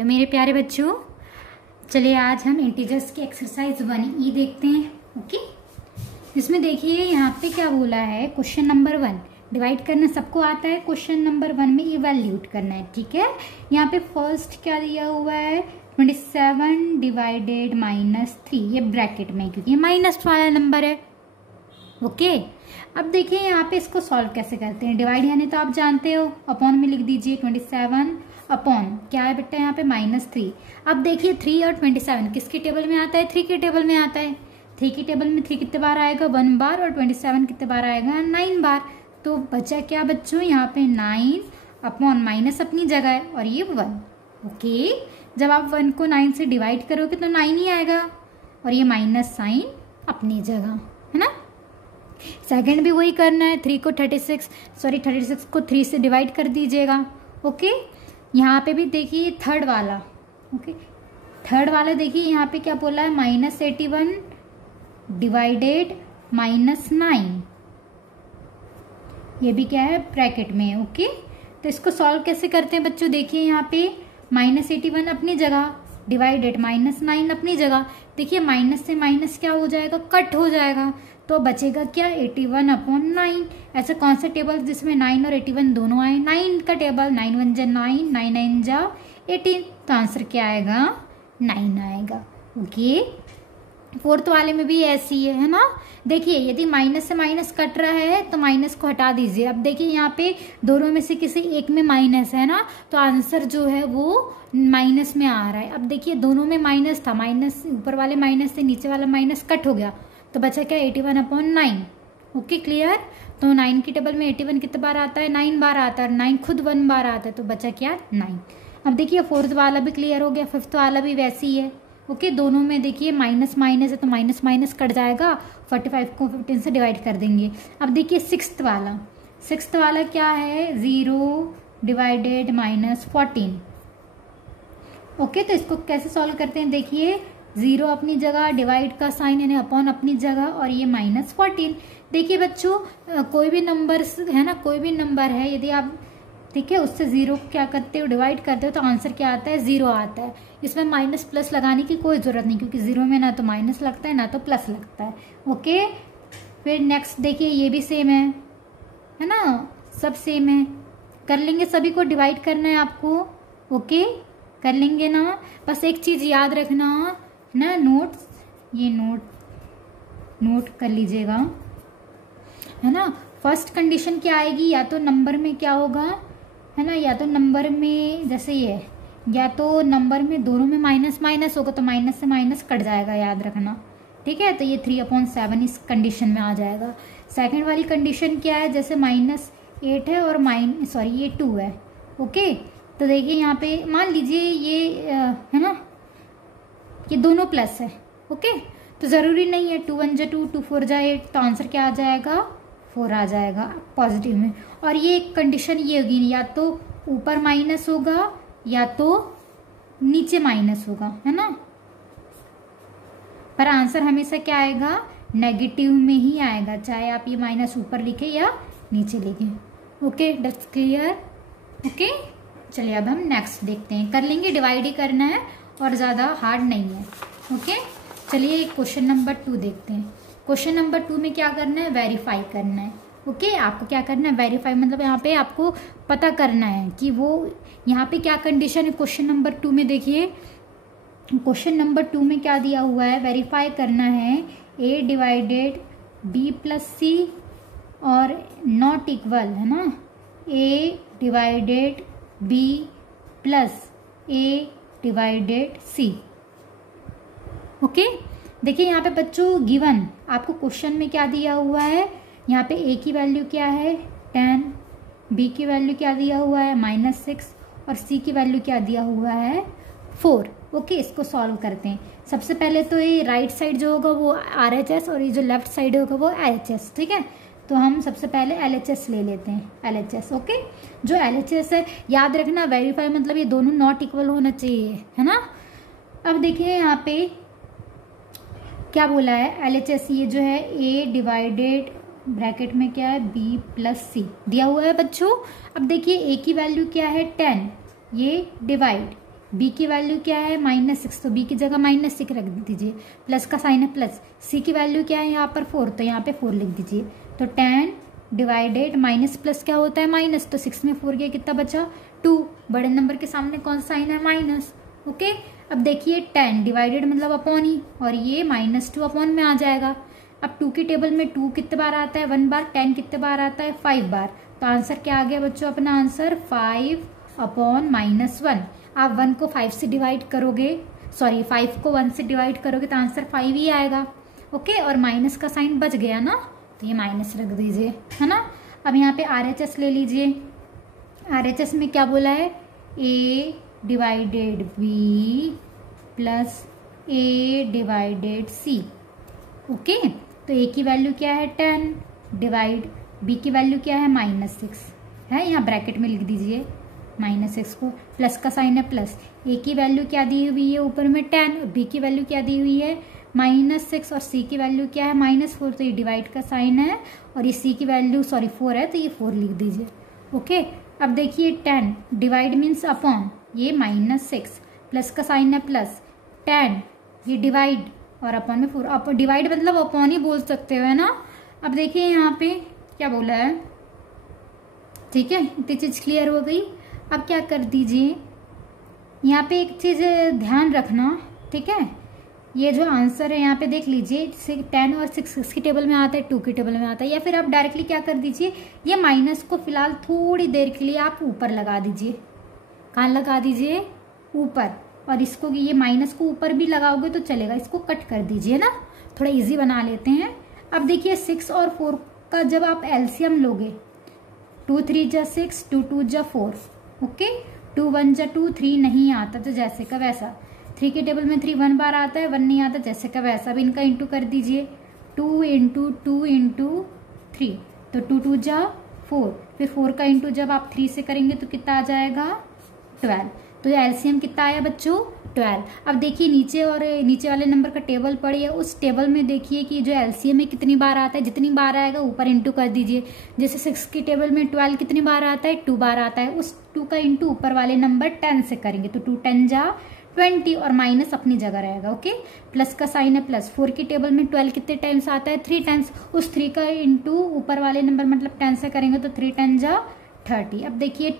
Hello मेरे प्यारे बच्चों, चलिए आज हम इंटीजर्स की एक्सरसाइज 1E देखते हैं। ओके, इसमें देखिए यहाँ पे क्या बोला है, क्वेश्चन नंबर 1 डिवाइड करना सबको आता है। क्वेश्चन नंबर 1 में इवैल्यूएट करना है। ठीक है, यहाँ पे फर्स्ट क्या दिया हुआ है 27 डिवाइडेड -3, ये ब्रैकेट में क्योंकि ये माइनस वाला नंबर है। ओके, अब देखिए यहाँ पे इसको सॉल्व कैसे करते हैं। डिवाइड यानी तो आप जानते हो, अपॉन में लिख दीजिए 27 अपॉन क्या है बेटा यहाँ पे -3। अब देखिए 3 और 27 किसके टेबल में आता है, 3 के टेबल में आता है। 3 के टेबल में 3 कितने बार आएगा, 1 बार, और 27 कितने बार आएगा, 9 बार। तो बचा क्या बच्चों यहाँ पे 9 अपॉन माइनस अपनी जगह है और ये 1। ओके, जब आप 1 को 9 से डिवाइड करोगे तो 9 ही आएगा और ये माइनस साइन अपनी जगह है ना। सेकंड भी वही करना है, 36 को 3 से डिवाइड कर दीजिएगा। ओके, यहाँ पे भी देखिए थर्ड वाला। ओके, थर्ड वाला देखिए यहाँ पे क्या बोला है, -81 डिवाइडेड -9, ये भी क्या है ब्रैकेट में है। ओके, तो इसको सॉल्व कैसे करते हैं बच्चों, देखिए यहाँ पे -81 अपनी जगह, डिवाइडेड -9 अपनी जगह। देखिए माइनस से माइनस क्या हो जाएगा, कट हो जाएगा, तो बचेगा क्या 81 अपॉन 9। ऐसा कौन सा टेबल जिसमें 9 और 81 दोनों आए, 9 का टेबल, 9 1 जा 9, 9 9 जा 18, तो आंसर क्या आएगा 9 आएगा। ओके, फोर्थ वाले में भी ऐसी है ना। देखिए यदि माइनस से माइनस कट रहा है तो माइनस को हटा दीजिए। अब देखिए यहाँ पे दोनों में से किसी एक में माइनस है ना, तो आंसर जो है वो माइनस में आ रहा है। अब देखिए दोनों में माइनस था, माइनस ऊपर वाले माइनस से नीचे वाला माइनस कट हो गया, तो बचा क्या 81 अपॉन 9। ओके क्लियर, तो 9 की टेबल में 81 कितने बार आता है, 9 बार आता है, 9 खुद 1 बार आता है, तो बचा क्या 9। अब देखिए फोर्थ वाला भी क्लियर हो गया, फिफ्थ वाला भी वैसे ही है। ओके, दोनों में देखिए माइनस माइनस है तो माइनस माइनस कट जाएगा, 45 को 15 से डिवाइड कर देंगे। अब देखिए सिक्स्थ वाला क्या है, 0 डिवाइडेड -14। ओके, तो इसको कैसे सॉल्व करते हैं, देखिए 0 अपनी जगह, डिवाइड का साइन यानी अपॉन अपनी जगह, और ये -14। देखिए बच्चों कोई भी नंबर है ना, कोई भी नंबर है, यदि आप ठीक है उससे 0 क्या करते हो, डिवाइड करते हो, तो आंसर क्या आता है 0 आता है। इसमें माइनस प्लस लगाने की कोई जरूरत नहीं, क्योंकि 0 में ना तो माइनस लगता है ना तो प्लस लगता है। ओके, फिर नेक्स्ट देखिए ये भी सेम है ना, सब सेम है। कर लेंगे, सभी को डिवाइड करना है आपको। ओके, कर लेंगे ना। बस एक चीज याद रखना ना, नोट्स ये नोट कर लीजिएगा, है ना। फर्स्ट कंडीशन क्या आएगी, या तो नंबर में क्या होगा, है ना, या तो नंबर में जैसे ये, या तो नंबर में दोनों में माइनस माइनस होगा, तो माइनस से माइनस कट जाएगा, याद रखना। ठीक है, तो ये 3/7 इस कंडीशन में आ जाएगा। सेकंड वाली कंडीशन क्या है, जैसे -8 है और ये 2 है। ओके, तो देखिए यहाँ पे मान लीजिए ये है ना, ये दोनों प्लस है। ओके, तो जरूरी नहीं है 2 1 जा 2, 2 4 जा 8, तो आंसर क्या आ जाएगा 4 आ जाएगा पॉजिटिव में। और ये एक कंडीशन ये होगी, या तो ऊपर माइनस होगा या तो नीचे माइनस होगा, है ना, पर आंसर हमेशा क्या आएगा नेगेटिव में ही आएगा, चाहे आप ये माइनस ऊपर लिखे या नीचे लिखे। Okay, that's clear. ओके, चलिए अब हम नेक्स्ट देखते हैं। कर लेंगे, डिवाइड ही करना है और ज़्यादा हार्ड नहीं है। ओके, चलिए क्वेश्चन नंबर 2 देखते हैं। क्वेश्चन नंबर 2 में क्या करना है, वेरीफाई करना है। ओके, आपको क्या करना है, वेरीफाई मतलब यहाँ पे आपको पता करना है कि वो यहाँ पे क्या कंडीशन है। क्वेश्चन नंबर 2 में देखिए, क्वेश्चन नंबर 2 में क्या दिया हुआ है, वेरीफाई करना है a डिवाइडेड b प्लस सी और नॉट इक्वल, है ना, a divided b plus a divided c। Okay, देखिए यहाँ पे बच्चों गिवन आपको क्वेश्चन में क्या दिया हुआ है, यहाँ पे a की वैल्यू क्या है 10, b की वैल्यू क्या दिया हुआ है -6 और c की वैल्यू क्या दिया हुआ है 4। ओके, इसको सॉल्व करते हैं। सबसे पहले तो ये राइट साइड जो होगा वो RHS और ये जो लेफ्ट साइड होगा वो LHS। ठीक है, तो हम सबसे पहले LHS ले लेते हैं, LHS। ओके, जो LHS है याद रखना, वेरीफाई मतलब ये दोनों नॉट इक्वल होना चाहिए, है ना। अब देखिए यहाँ पे क्या बोला है, LHS ये जो है a डिवाइडेड ब्रैकेट में क्या है b प्लस सी दिया हुआ है बच्चों। अब देखिए a की वैल्यू क्या है 10, ये डिवाइड बी की वैल्यू क्या है -6, तो बी की जगह -6 रख दीजिए, प्लस का साइन है प्लस। सी की वैल्यू क्या है यहाँ पर 4, तो यहाँ पे 4 लिख दीजिए। तो 10 डिवाइडेड माइनस प्लस क्या होता है माइनस, तो 6 में 4 गया, कितना बचा 2। बड़े नंबर के सामने कौन सा साइन है माइनस। ओके, अब देखिए 10 डिवाइडेड मतलब अपॉन ही, और ये -2 अपॉन में आ जाएगा। अब 2 की टेबल में 2 कितने बार आता है 1 बार, 10 कितने बार आता है 5 बार। तो आंसर क्या आ गया बच्चों, अपना आंसर 5 अपॉन -1। आप 1 को 5 से डिवाइड करोगे, सॉरी 5 को 1 से डिवाइड करोगे तो आंसर 5 ही आएगा। ओके, और माइनस का साइन बच गया ना, तो ये माइनस रख दीजिए, है ना। अब यहाँ पे RHS ले लीजिए। RHS में क्या बोला है, A divided B plus A divided C। Okay, तो A की वैल्यू क्या है 10 डिवाइड B की वैल्यू क्या है -6 है, यहाँ ब्रैकेट में लिख दीजिए -6 को, प्लस का साइन है प्लस। A की वैल्यू क्या दी हुई है ऊपर में 10, B की वैल्यू क्या दी हुई है -6, और C की वैल्यू क्या है -4, तो ये डिवाइड का साइन है, और ये C की वैल्यू 4 है, तो ये 4 लिख दीजिए। ओके, अब देखिए 10 डिवाइड मीन्स अपॉन, ये -6 प्लस का साइन है प्लस, 10 ये डिवाइड और अपॉन में 4, अप डिवाइड मतलब अपॉन ही बोल सकते हो, है ना। अब देखिए यहाँ पे क्या बोला है, ठीक है, इतनी चीज क्लियर हो गई। अब क्या कर दीजिए, यहाँ पे एक चीज ध्यान रखना, ठीक है, ये जो आंसर है यहाँ पे देख लीजिए, 10 और 6 की टेबल में आता है, 2 की टेबल में आता है, या फिर आप डायरेक्टली क्या कर दीजिए, ये माइनस को फिलहाल थोड़ी देर के लिए आप ऊपर लगा दीजिए। कहाँ लगा दीजिए, ऊपर, और इसको ये माइनस को ऊपर भी लगाओगे तो चलेगा, इसको कट कर दीजिए ना, थोड़ा इजी बना लेते हैं। अब देखिए 6 और 4 का जब आप एलसीएम लोगे, 2 3 जा 6, 2 2 जा 4, ओके, 2 1 जा 2, 3 नहीं आता तो जैसे का वैसा। 3 के टेबल में 3 1 बार आता है, 1 नहीं आता, जैसे का वैसा। अब इनका इंटू कर दीजिए, 2 इंटू 2 इंटू 3, तो 2 2 जा 4, फिर 4 का इंटू जब आप 3 से करेंगे तो कितना आ जाएगा 12। तो एलसीएम कितना आया बच्चों 12। अब देखिए नीचे और नीचे वाले नंबर का टेबल पढ़िए, उस टेबल में देखिए कि जो एलसीएम में कितनी बार आता है, जितनी बार आएगा ऊपर इंटू कर दीजिए। जैसे 6 की टेबल में 12 कितनी बार आता है 2 बार आता है, उस 2 का इंटू ऊपर वाले नंबर 10 से करेंगे तो 2 10 जा 20, और माइनस अपनी जगह रहेगा। ओके, प्लस का साइन है प्लस। 4 की टेबल में 12 कितने टाइम्स आता है 3 टाइम्स, उस 3 का इंटू ऊपर वाले नंबर मतलब 10 से करेंगे तो 3 10 जा 30। अब देखिए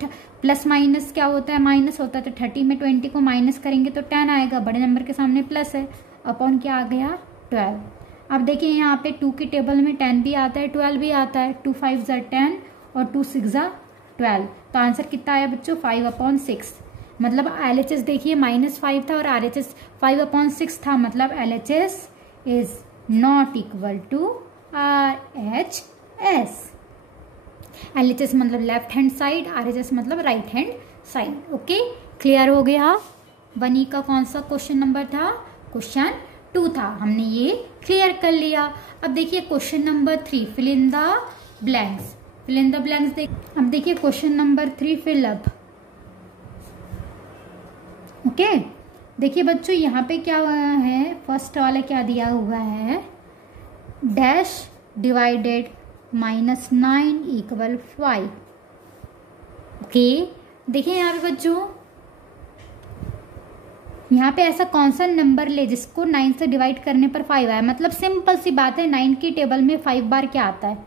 प्लस माइनस क्या होता है, माइनस होता है, तो 30 में 20 को माइनस करेंगे तो 10 आएगा, बड़े नंबर के सामने प्लस है, अपॉन क्या आ गया 12। अब देखिए यहाँ पे 2 की टेबल में 10 भी आता है 12 भी आता है, 2 5 जा 10 और 2 6 जा 12, तो आंसर कितना आया बच्चों 5/6। मतलब LHS देखिए -5 था और RHS 5/6 था, मतलब LHS is not equal to RHS। LHS मतलब लेफ्ट हैंड साइड, RHS मतलब right hand side. Okay, clear हो गया। 1E का कौन सा क्वेश्चन नंबर था, क्वेश्चन 2 था, हमने ये क्लियर कर लिया। अब देखिए question number 3, fill in the blanks. Fill in the blanks अब देखिए question number 3, fill up. Okay, देखिए बच्चों यहाँ पे क्या है, फर्स्ट वाला क्या दिया हुआ है, डैश डिवाइडेड -9 इक्वल 5। ओके, देखिए यहाँ पे बच्चों, यहाँ पे ऐसा कौन सा नंबर ले जिसको 9 से डिवाइड करने पर 5 आया। मतलब सिंपल सी बात है, 9 की टेबल में 5 बार क्या आता है,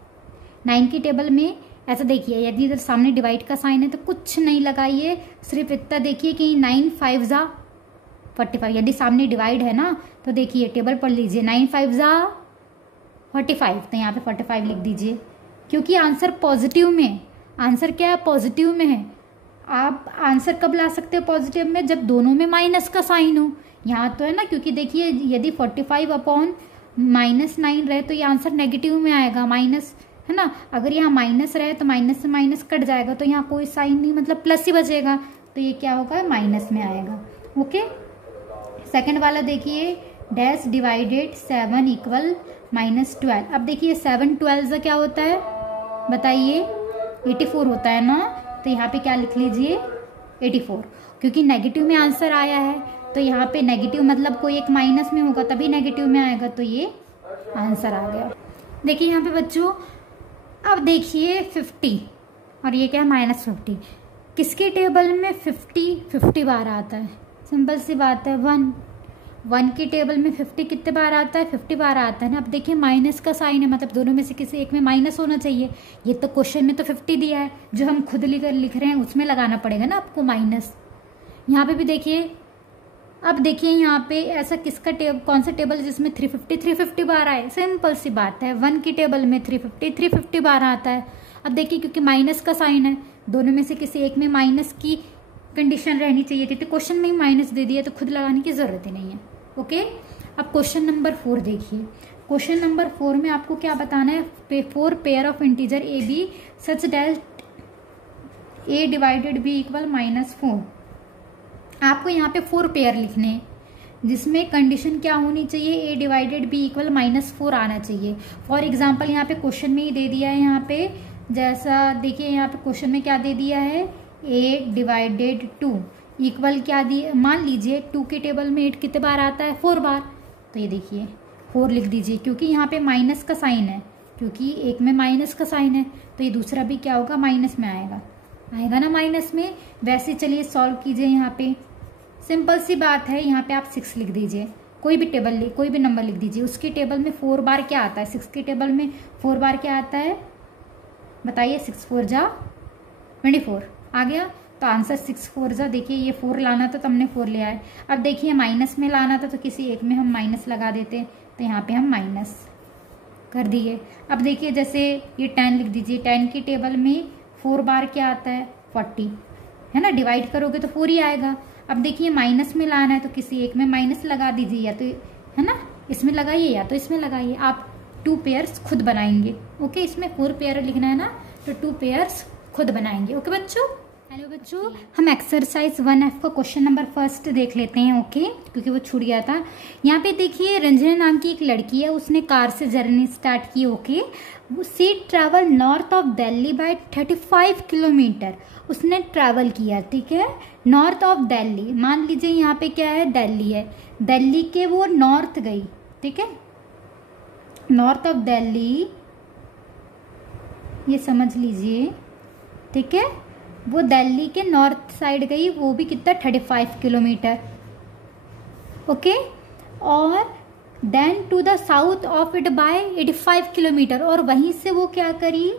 9 की टेबल में ऐसा देखिए, यदि इधर सामने डिवाइड का साइन है तो कुछ नहीं लगाइए, सिर्फ इतना देखिए कि 9 5 जा 45, यदि सामने डिवाइड है ना तो देखिए टेबल पढ़ लीजिए, 9 5 जा 45, तो यहाँ पे 45 लिख दीजिए, क्योंकि आंसर पॉजिटिव में, आंसर क्या है पॉजिटिव में है। आप आंसर कब ला सकते हो पॉजिटिव में, जब दोनों में माइनस का साइन हो। यहाँ तो है ना, क्योंकि देखिए यदि 45/-9 रहे तो ये आंसर नेगेटिव में आएगा, माइनस है ना। अगर यहाँ माइनस रहे तो माइनस से माइनस कट जाएगा, तो यहाँ कोई साइन नहीं, मतलब प्लस ही बचेगा, तो ये क्या होगा माइनस में आएगा। ओके, सेकंड वाला देखिए, डैश डिवाइडेड 7 इक्वल -12। अब देखिए 7 12 से क्या होता है बताइए, 84 होता है ना, तो यहाँ पे क्या लिख लीजिए 84, क्योंकि नेगेटिव में आंसर आया है, तो यहाँ पे नेगेटिव मतलब कोई एक माइनस में होगा तभी नेगेटिव में आएगा, तो ये आंसर आ गया। देखिए यहाँ पे बच्चों, अब देखिए 50 और ये क्या है -50, किसके टेबल में 50 बार आता है, सिंपल सी बात है। 1 की टेबल में 50 कितने बार आता है? 50 बार आता है ना। अब देखिए माइनस का साइन है, मतलब दोनों में से किसी एक में माइनस होना चाहिए। ये तो क्वेश्चन में तो 50 दिया है, जो हम खुद लिख रहे हैं उसमें लगाना पड़ेगा ना आपको माइनस। यहाँ पे भी देखिए, अब देखिए यहाँ पे ऐसा किसका कौन सा टेबल है जिसमें 350 बार आए? सिंपल सी बात है, 1 की टेबल में 350 बार आता है। अब देखिए क्योंकि माइनस का साइन है, दोनों में से किसी एक में माइनस की कंडीशन रहनी चाहिए थी, तो क्वेश्चन में ही माइनस दे दिया, तो खुद लगाने की जरूरत ही नहीं है। ओके, अब क्वेश्चन नंबर 4 देखिए। क्वेश्चन नंबर 4 में आपको क्या बताना है? 4 pair of integer A B such that a divided b equal -4। आपको यहाँ पे 4 पेयर लिखने हैं, जिसमें कंडीशन क्या होनी चाहिए? a डिवाइडेड b इक्वल -4 आना चाहिए। फॉर एग्जाम्पल यहाँ पे क्वेश्चन में ही दे दिया है, यहाँ पे जैसा देखिए यहाँ पे क्वेश्चन में क्या दे दिया है? a डिवाइडेड 2 इक्वल क्या दिए? मान लीजिए 2 के टेबल में 8 कितने बार आता है? 4 बार। तो ये देखिए 4 लिख दीजिए, क्योंकि यहाँ पे माइनस का साइन है, क्योंकि एक में माइनस का साइन है, तो ये दूसरा भी क्या होगा? माइनस में आएगा ना माइनस में। वैसे चलिए सॉल्व कीजिए। यहाँ पे सिंपल सी बात है, यहाँ पे आप 6 लिख दीजिए, कोई भी नंबर लिख दीजिए। उसकी टेबल में 4 बार क्या आता है? 6 की टेबल में 4 बार क्या आता है बताइए? 6 4 जा 24 आ गया, तो आंसर 6 4 जा। देखिए ये 4 लाना था तो हमने 4 लिया है। अब देखिए माइनस में लाना था तो किसी एक में हम माइनस लगा देते, तो यहाँ पे हम माइनस कर दिए। अब देखिए जैसे ये 10 लिख दीजिए, 10 की टेबल में 4 बार क्या आता है? 40 है ना, डिवाइड करोगे तो 4 ही आएगा। अब देखिए माइनस में लाना है तो किसी एक में माइनस लगा दीजिए, या तो है ना इसमें लगाइए या तो इसमें लगाइए। आप 2 पेयर्स खुद बनाएंगे। ओके, इसमें 4 पेयर लिखना है ना, तो 2 पेयर्स खुद बनाएंगे। ओके बच्चों, हेलो बच्चों, हम एक्सरसाइज 1F का क्वेश्चन नंबर 1 देख लेते हैं। ओके, क्योंकि वो छूट गया था। यहाँ पे देखिए रंजना नाम की एक लड़की है, उसने कार से जर्नी स्टार्ट की। Okay, C travel north of Delhi by 35 किलोमीटर। उसने ट्रैवल किया, ठीक है, नॉर्थ ऑफ दिल्ली। मान लीजिए यहाँ पे क्या है? दिल्ली है, दिल्ली के वो नॉर्थ गई, ठीक है, नॉर्थ ऑफ दिल्ली, ये समझ लीजिए, ठीक है, वो दिल्ली के नॉर्थ साइड गई, वो भी कितना? 35 किलोमीटर। ओके, और then to the south of it by 85 किलोमीटर। और वहीं से वो क्या करी?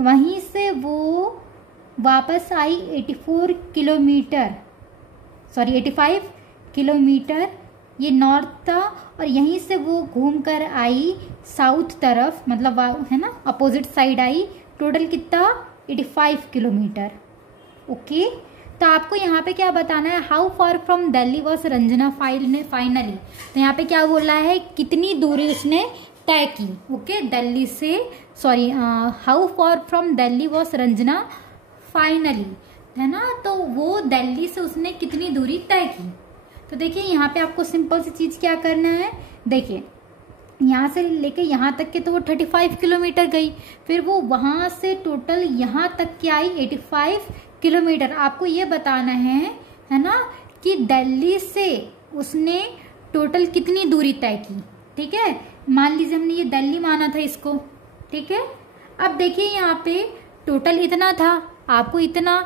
वहीं से वो वापस आई 85 किलोमीटर, ये नॉर्थ था, और यहीं से वो घूम कर आई साउथ तरफ, मतलब है ना अपोजिट साइड आई। टोटल कितना? 85 किलोमीटर। ओके, तो आपको यहाँ पे क्या बताना है? How far from Delhi was Ranjana finally. तो यहाँ पे क्या बोला है? कितनी दूरी उसने तय की। ओके, दिल्ली से, sorry, how far from Delhi was Ranjana finally, है ना, तो वो दिल्ली से उसने कितनी दूरी तय की। तो देखिए यहाँ पे आपको सिंपल सी चीज क्या करना है? देखिए यहाँ से लेके यहाँ तक के तो वो 35 किलोमीटर गई, फिर वो वहां से टोटल यहाँ तक की आई 85 किलोमीटर। आपको ये बताना है ना, कि दिल्ली से उसने टोटल कितनी दूरी तय की। ठीक है, मान लीजिए हमने ये दिल्ली माना था इसको, ठीक है। अब देखिए यहाँ पे टोटल इतना था, आपको इतना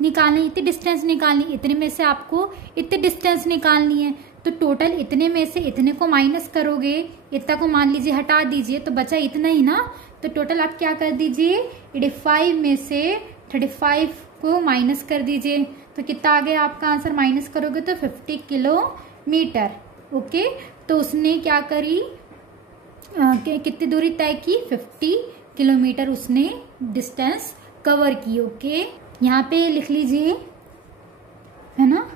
निकालना, इतनी डिस्टेंस निकालनी, इतने में से आपको इतनी डिस्टेंस निकालनी है। तो टोटल इतने में से इतने को माइनस करोगे, इतना को मान लीजिए हटा दीजिए, तो बचा इतना ही ना। तो टोटल आप क्या कर दीजिए, 85 में से 35 को माइनस कर दीजिए, तो कितना आ गया आपका आंसर? माइनस करोगे तो 50 किलोमीटर। ओके, तो उसने क्या करी, कितनी दूरी तय की? 50 किलोमीटर उसने डिस्टेंस कवर की। ओके, यहाँ पे लिख लीजिए, है ना,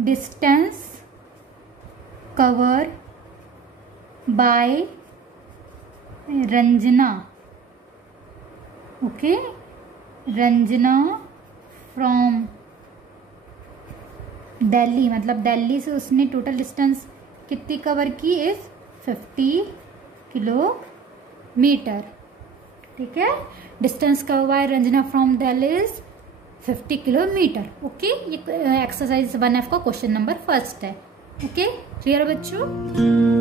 distance cover by Ranjana. Okay, Ranjana from Delhi, मतलब दिल्ली से उसने टोटल डिस्टेंस कितनी कवर की? Is 50 kilometre. ठीक है, distance cover by Ranjana from Delhi is 50 kilometre. Okay, ये एक्सरसाइज 1F का क्वेश्चन नंबर 1 है। ओके, क्लियर बच्चों?